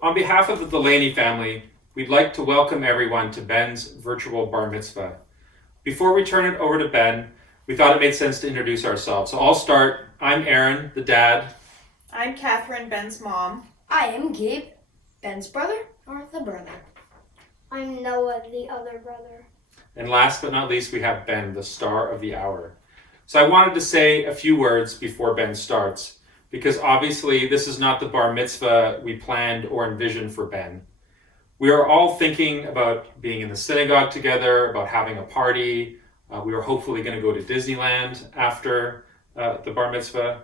On behalf of the Delaney family, we'd like to welcome everyone to Ben's virtual bar mitzvah. Before we turn it over to Ben, we thought it made sense to introduce ourselves. So I'll start. I'm Aaron, the dad. I'm Catherine, Ben's mom. I am Gabe, Ben's brother, or the brother. I'm Noah, the other brother. And last but not least, we have Ben, the star of the hour. So I wanted to say a few words before Ben starts, because obviously this is not the bar mitzvah we planned or envisioned for Ben. We are all thinking about being in the synagogue together, about having a party. We were hopefully going to go to Disneyland after the bar mitzvah.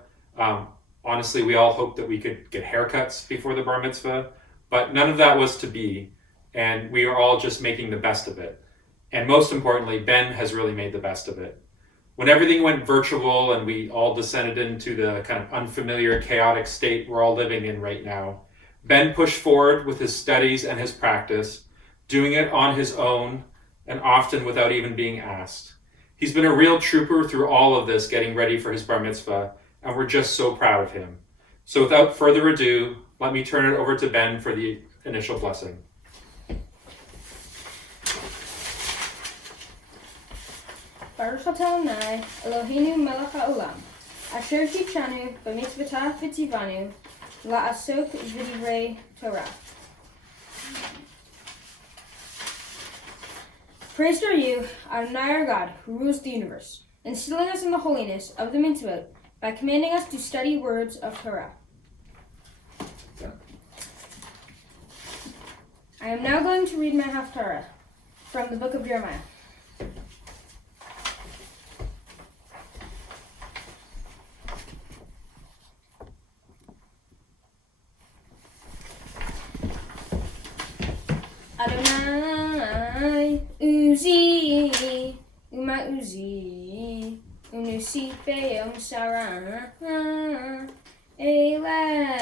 Honestly, we all hoped that we could get haircuts before the bar mitzvah, but none of that was to be, and we are all just making the best of it. And most importantly, Ben has really made the best of it. When everything went virtual and we all descended into the kind of unfamiliar, chaotic state we're all living in right now, Ben pushed forward with his studies and his practice, doing it on his own and often without even being asked. He's been a real trooper through all of this, getting ready for his bar mitzvah, and we're just so proud of him. So without further ado, let me turn it over to Ben for the initial blessing. Baruch atah Adonai, Eloheinu melech haolam, asher hishanu b'mitzvotah v'tzivanu, la'asok v'divrei Torah. Praised are you, Adonai our God, who rules the universe, instilling us in the holiness of the mitzvot by commanding us to study words of Torah. I am now going to read my Haftarah from the book of Jeremiah. Adonai Uzi Uma Uzi Unusi Beyom Sarah Eleha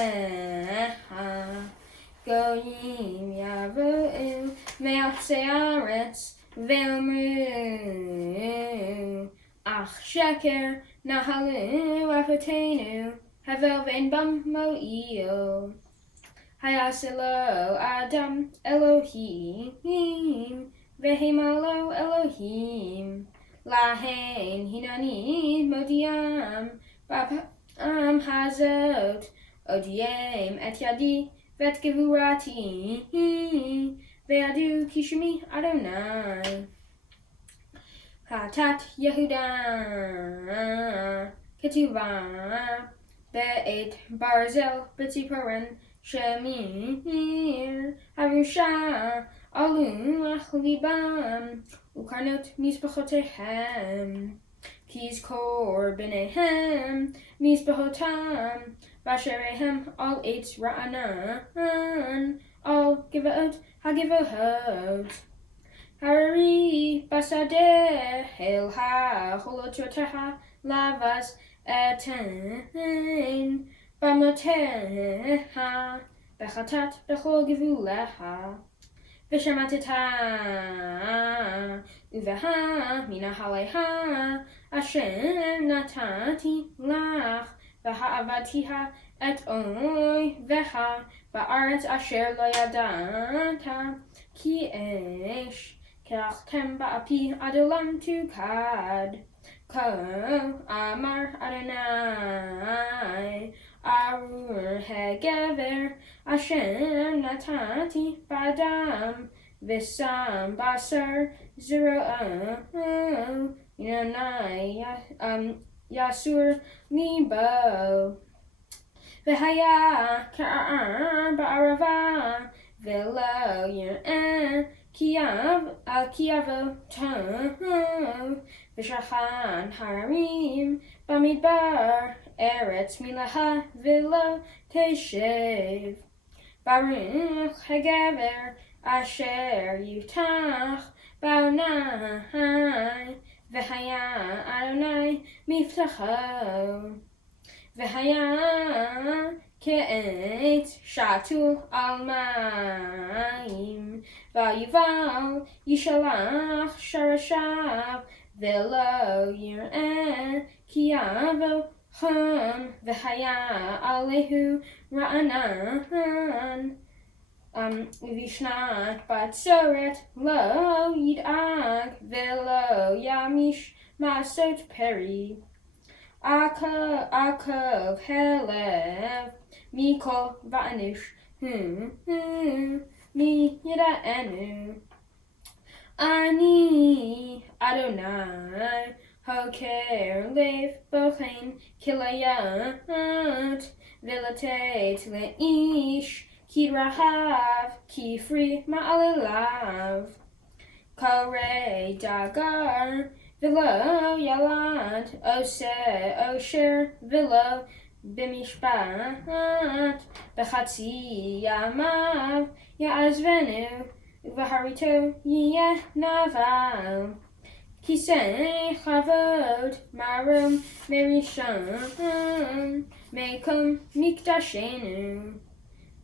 Goyim Yavo'u Me'atzei Aretz Ve'omru Ach Sheker Nahalu Avotenu Havel Ve'en Bam Mo'il Hayaselo Adam Elohim Vehimalo Elohim Lahen Hinani Modiam Babam Hazot Odiem Et Yadi Vet Gevurati Ve'adu Kishmi Adonai Hatat Yehuda Ketuvah Be'et Barzel Betziporen Shemir Harusha Alu Achlibam Ukarnot Mizbechotehem Kizkor Benehem Mizbechotam Basherehem Al Eitz Ra'anan Al Givaot Hagivaot Hari Basadeh El HaCholototeha Lavas Eten Bamoteha Bechatat Bechol Givuleha Vishamatita Uveha Minahaleha Ashem Natati Lach Vaha'avatiha Et Oy Veha Ba'aretz Asher Lo Yadata Ki Esh Kerachtem Ba'api Adolam Tukad Ko Amar Adonai Arur Hegever Asher Natati Badam Visam Basar Zero Yanai Yasur Nebo Vehaya Ka'ar Ba'arava Velo Yen Kiav Al Kiavo Tov V'shachan Harim Bamidbar Eretz Milaha Vilo Teshev Baruch Hagever Asher Yutach Ba'onai V'haya Adonai Miftacho V'haya Ke'et Shatu Almayim Vayuval Yishalach Sharashav Velo Yir'eh Kiavo Chum V'haya Alehu Ra'anan ובשנת בצורת לא ידאג ולא ימיש מעשות פרי. עקב הלב מכל ואנוש מי ידענו. אני אדוני הוקר לב בוחן כליות ולתת לאיש כי רעב כי פרי מעליו. קורא דגר ולא ילד עושה עושר ולא במשפט. בחצי ימיו יעזבנו ובאחריתו יהיה נבל. כיסא כבוד מרום מראשון מקום מקדשנו.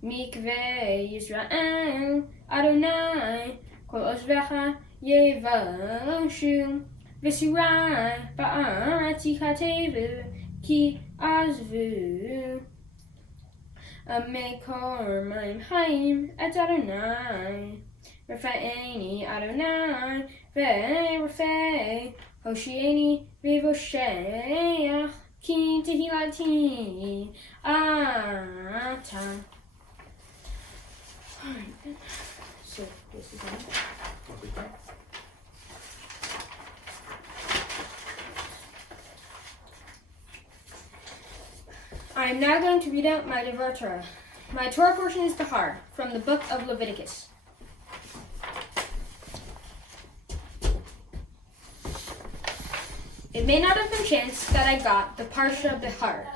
מקווה ישראל אדוני כל עוזבך יבושו וסירי בארץ יכתבו כי עזבו. מקור מים חיים את אדוני רפאני אדוני ורפא הושיעני ובושח כי תהילתי אתה. So this is on. I am now going to read out my Devar Torah. My Torah portion is Tahar, from the book of Leviticus. It may not have been chance that I got the Parsha Behar.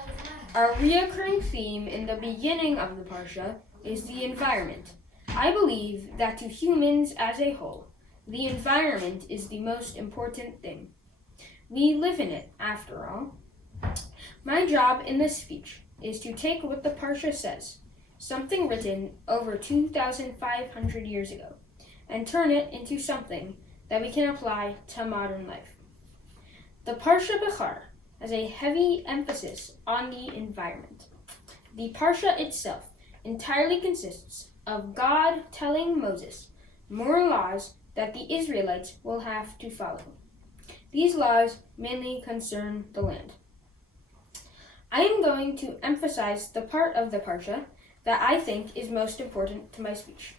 Our reoccurring theme in the beginning of the Parsha is the environment. I believe that to humans as a whole, the environment is the most important thing. We live in it, after all. My job in this speech is to take what the Parsha says, something written over 2,500 years ago, and turn it into something that we can apply to modern life. The Parsha Behar has a heavy emphasis on the environment. The Parsha itself entirely consists of God telling Moses more laws that the Israelites will have to follow. These laws mainly concern the land. I am going to emphasize the part of the Parsha that I think is most important to my speech.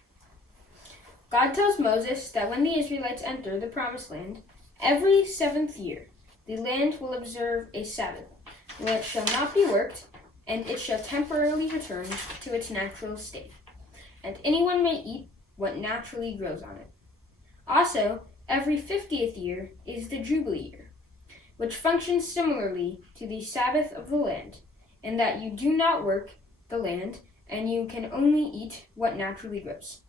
God tells Moses that when the Israelites enter the Promised Land, every 7th year, the land will observe a Sabbath, which shall not be worked, and it shall temporarily return to its natural state, and anyone may eat what naturally grows on it. Also, every 50th year is the Jubilee year, which functions similarly to the Sabbath of the land, in that you do not work the land, and you can only eat what naturally grows.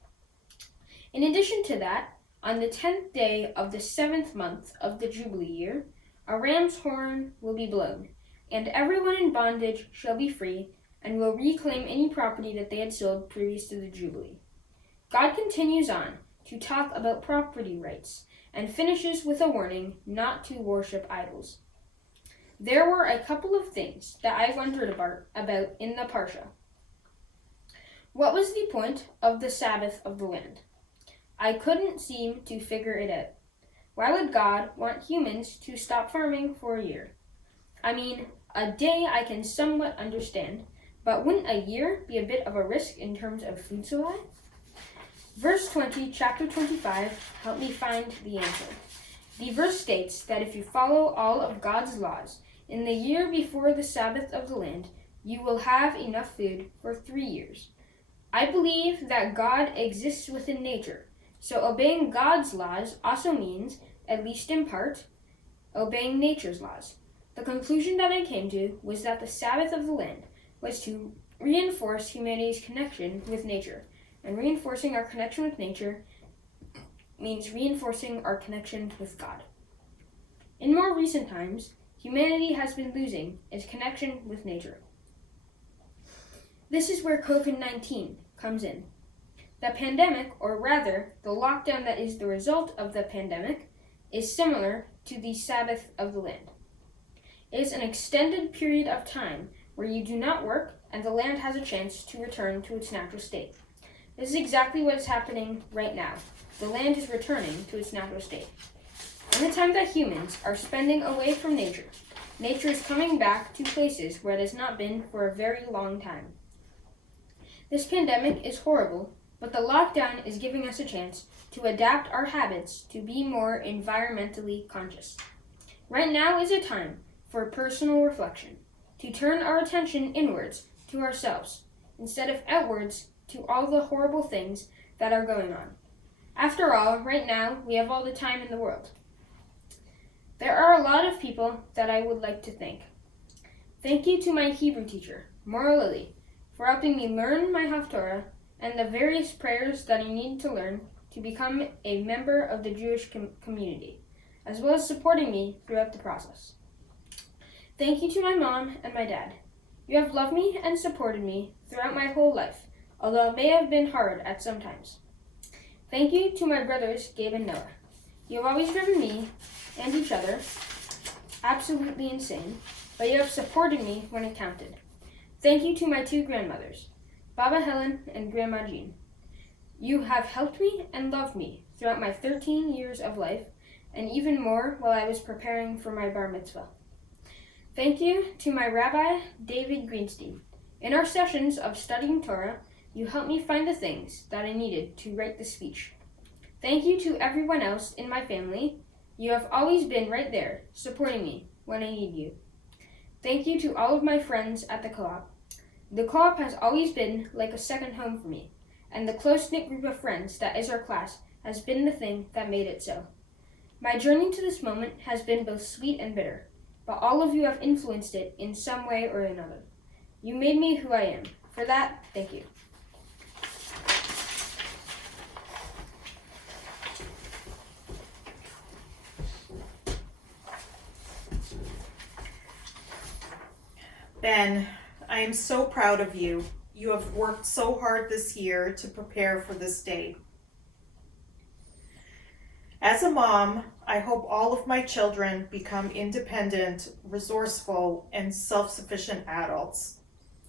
In addition to that, on the 10th day of the 7th month of the Jubilee year, a ram's horn will be blown, and everyone in bondage shall be free, and will reclaim any property that they had sold previous to the Jubilee. God continues on to talk about property rights, and finishes with a warning not to worship idols. There were a couple of things that I wondered about in the Parsha. What was the point of the Sabbath of the land? I couldn't seem to figure it out. Why would God want humans to stop farming for a year? I mean, a day I can somewhat understand, but wouldn't a year be a bit of a risk in terms of food supply? Verse 20, chapter 25, helped me find the answer. The verse states that if you follow all of God's laws, in the year before the Sabbath of the land, you will have enough food for 3 years. I believe that God exists within nature, so obeying God's laws also means, at least in part, obeying nature's laws. The conclusion that I came to was that the Sabbath of the land was to reinforce humanity's connection with nature, and reinforcing our connection with nature means reinforcing our connection with God. In more recent times, humanity has been losing its connection with nature. This is where COVID-19 comes in. The pandemic, or rather, the lockdown that is the result of the pandemic, is similar to the Sabbath of the land. It is an extended period of time where you do not work and the land has a chance to return to its natural state. This is exactly what is happening right now. The land is returning to its natural state. In the time that humans are spending away from nature, nature is coming back to places where it has not been for a very long time. This pandemic is horrible, but the lockdown is giving us a chance to adapt our habits to be more environmentally conscious. Right now is a time for personal reflection, to turn our attention inwards to ourselves, instead of outwards to all the horrible things that are going on. After all, right now, we have all the time in the world. There are a lot of people that I would like to thank. Thank you to my Hebrew teacher, Mora Lily, for helping me learn my Haftorah and the various prayers that I need to learn to become a member of the Jewish community, as well as supporting me throughout the process. Thank you to my mom and my dad. You have loved me and supported me throughout my whole life, although it may have been hard at some times. Thank you to my brothers, Gabe and Noah. You have always driven me and each other absolutely insane, but you have supported me when it counted. Thank you to my two grandmothers, Baba Helen and Grandma Jean. You have helped me and loved me throughout my 13 years of life, and even more while I was preparing for my bar mitzvah. Thank you to my Rabbi, David Greenstein. In our sessions of studying Torah, you helped me find the things that I needed to write the speech. Thank you to everyone else in my family. You have always been right there, supporting me when I need you. Thank you to all of my friends at the co-op. The co-op has always been like a second home for me, and the close-knit group of friends that is our class has been the thing that made it so. My journey to this moment has been both sweet and bitter, but all of you have influenced it in some way or another. You made me who I am. For that, thank you. Ben, I am so proud of you. You have worked so hard this year to prepare for this day. As a mom, I hope all of my children become independent, resourceful, and self-sufficient adults.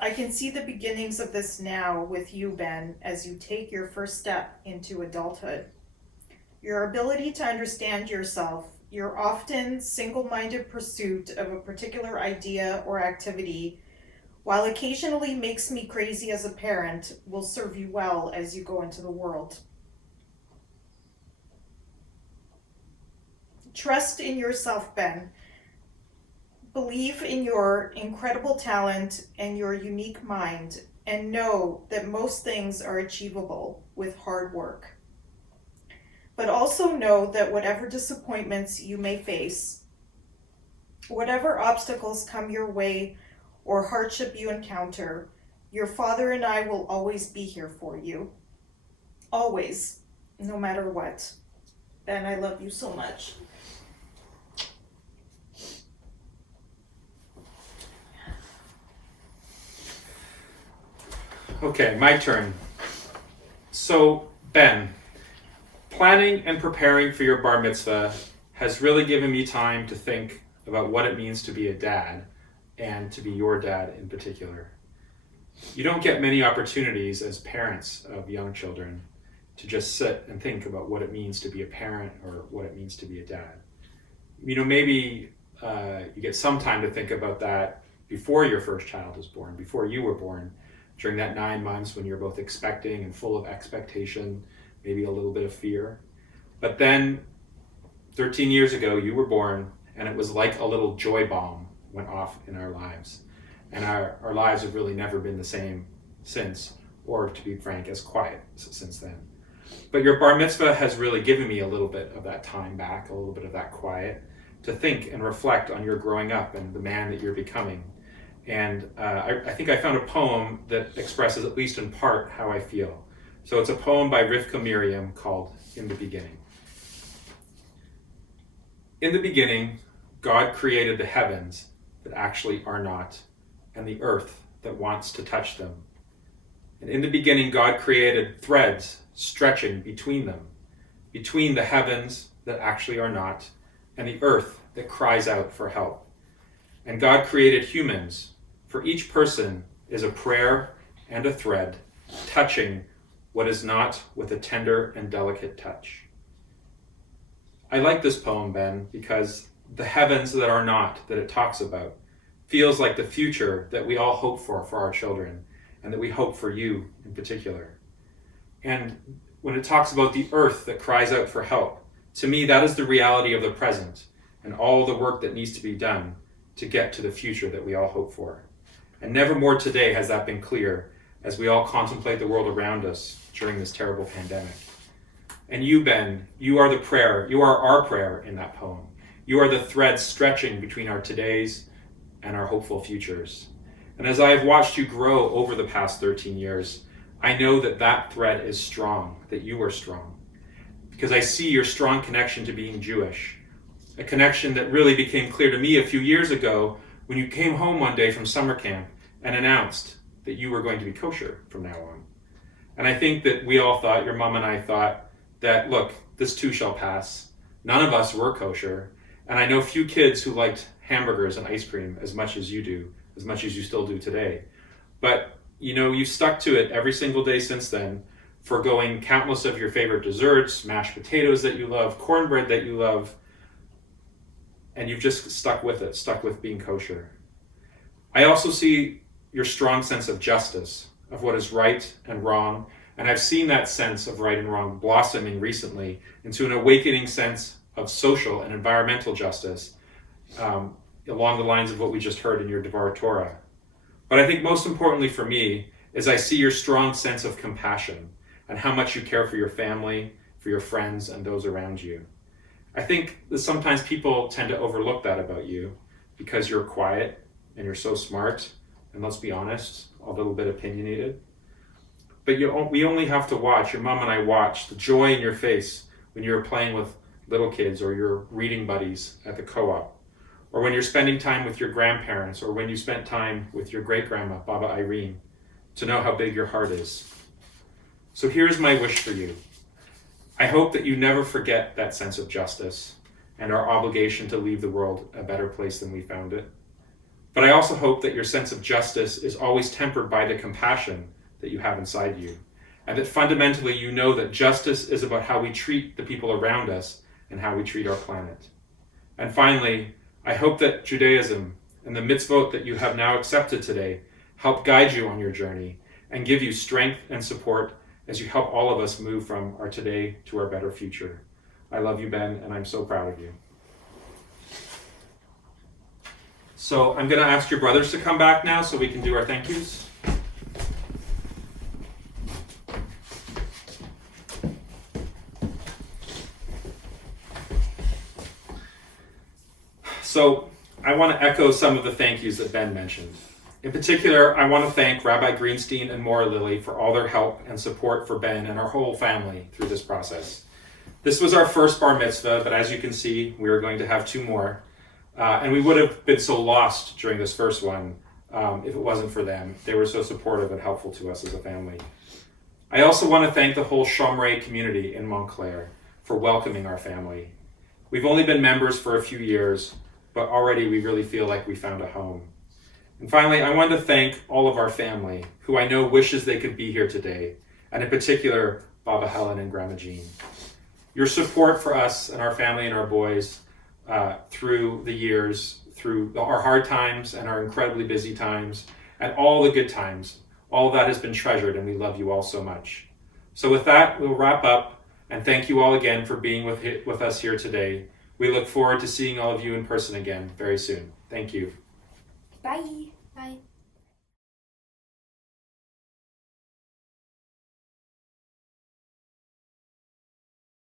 I can see the beginnings of this now with you, Ben, as you take your first step into adulthood. Your ability to understand yourself, your often single-minded pursuit of a particular idea or activity, while occasionally makes me crazy as a parent, will serve you well as you go into the world. Trust in yourself, Ben. Believe in your incredible talent and your unique mind, and know that most things are achievable with hard work. But also know that whatever disappointments you may face, whatever obstacles come your way or hardship you encounter, your father and I will always be here for you. Always, no matter what. Ben, I love you so much. Okay, my turn. So, Ben, planning and preparing for your bar mitzvah has really given me time to think about what it means to be a dad, and to be your dad in particular. You don't get many opportunities as parents of young children to just sit and think about what it means to be a parent or what it means to be a dad. You know, maybe you get some time to think about that before your first child is born, before you were born, during that 9 months when you're both expecting and full of expectation, maybe a little bit of fear. But then 13 years ago, you were born, and it was like a little joy bomb went off in our lives. And our lives have really never been the same since, or to be frank, as quiet since then. But your bar mitzvah has really given me a little bit of that time back, a little bit of that quiet, to think and reflect on your growing up and the man that you're becoming. And I think I found a poem that expresses, at least in part, how I feel. So it's a poem by Rivka Miriam called In the Beginning. In the beginning, God created the heavens that actually are not, and the earth that wants to touch them. And in the beginning, God created threads stretching between them, between the heavens that actually are not, and the earth that cries out for help. And God created humans. For each person is a prayer and a thread touching what is not with a tender and delicate touch. I like this poem, Ben, because the heavens that are not, that it talks about, feels like the future that we all hope for our children, and that we hope for you in particular. And when it talks about the earth that cries out for help, to me that is the reality of the present and all the work that needs to be done to get to the future that we all hope for. And never more today has that been clear as we all contemplate the world around us during this terrible pandemic. And you, Ben, you are the prayer, you are our prayer in that poem. You are the thread stretching between our todays and our hopeful futures. And as I have watched you grow over the past 13 years, I know that that thread is strong, that you are strong. Because I see your strong connection to being Jewish, a connection that really became clear to me a few years ago when you came home one day from summer camp and announced that you were going to be kosher from now on. And I think that we all thought, your mom and I thought, that look, this too shall pass. None of us were kosher. And I know few kids who liked hamburgers and ice cream as much as you do, as much as you still do today. But you know, you've stuck to it every single day since then, forgoing countless of your favorite desserts, mashed potatoes that you love, cornbread that you love, and you've just stuck with it, stuck with being kosher. I also see your strong sense of justice, of what is right and wrong, and I've seen that sense of right and wrong blossoming recently into an awakening sense of social and environmental justice, along the lines of what we just heard in your Devar Torah. But I think most importantly for me is I see your strong sense of compassion and how much you care for your family, for your friends, and those around you. I think that sometimes people tend to overlook that about you because you're quiet and you're so smart, and let's be honest, a little bit opinionated. But we only have to watch, your mom and I watched, the joy in your face when you're playing with little kids or your reading buddies at the co-op, or when you're spending time with your grandparents, or when you spent time with your great-grandma, Baba Irene, to know how big your heart is. So here's my wish for you. I hope that you never forget that sense of justice and our obligation to leave the world a better place than we found it. But I also hope that your sense of justice is always tempered by the compassion that you have inside you, and that fundamentally you know that justice is about how we treat the people around us and how we treat our planet. And finally, I hope that Judaism and the mitzvot that you have now accepted today help guide you on your journey and give you strength and support as you help all of us move from our today to our better future. I love you, Ben, and I'm so proud of you. So I'm going to ask your brothers to come back now so we can do our thank yous. So I want to echo some of the thank yous that Ben mentioned. In particular, I want to thank Rabbi Greenstein and Maura Lilly for all their help and support for Ben and our whole family through this process. This was our first bar mitzvah, but as you can see, we are going to have 2 more. And we would have been so lost during this first one if it wasn't for them. They were so supportive and helpful to us as a family. I also want to thank the whole Shomrei community in Montclair for welcoming our family. We've only been members for a few years, but already we really feel like we found a home. And finally, I want to thank all of our family, who I know wishes they could be here today, and in particular, Baba Helen and Grandma Jean. Your support for us and our family and our boys through the years, through our hard times and our incredibly busy times, and all the good times, all of that has been treasured, and we love you all so much. So with that, we'll wrap up, and thank you all again for being with us here today. We look forward to seeing all of you in person again very soon. Thank you. Bye. Bye.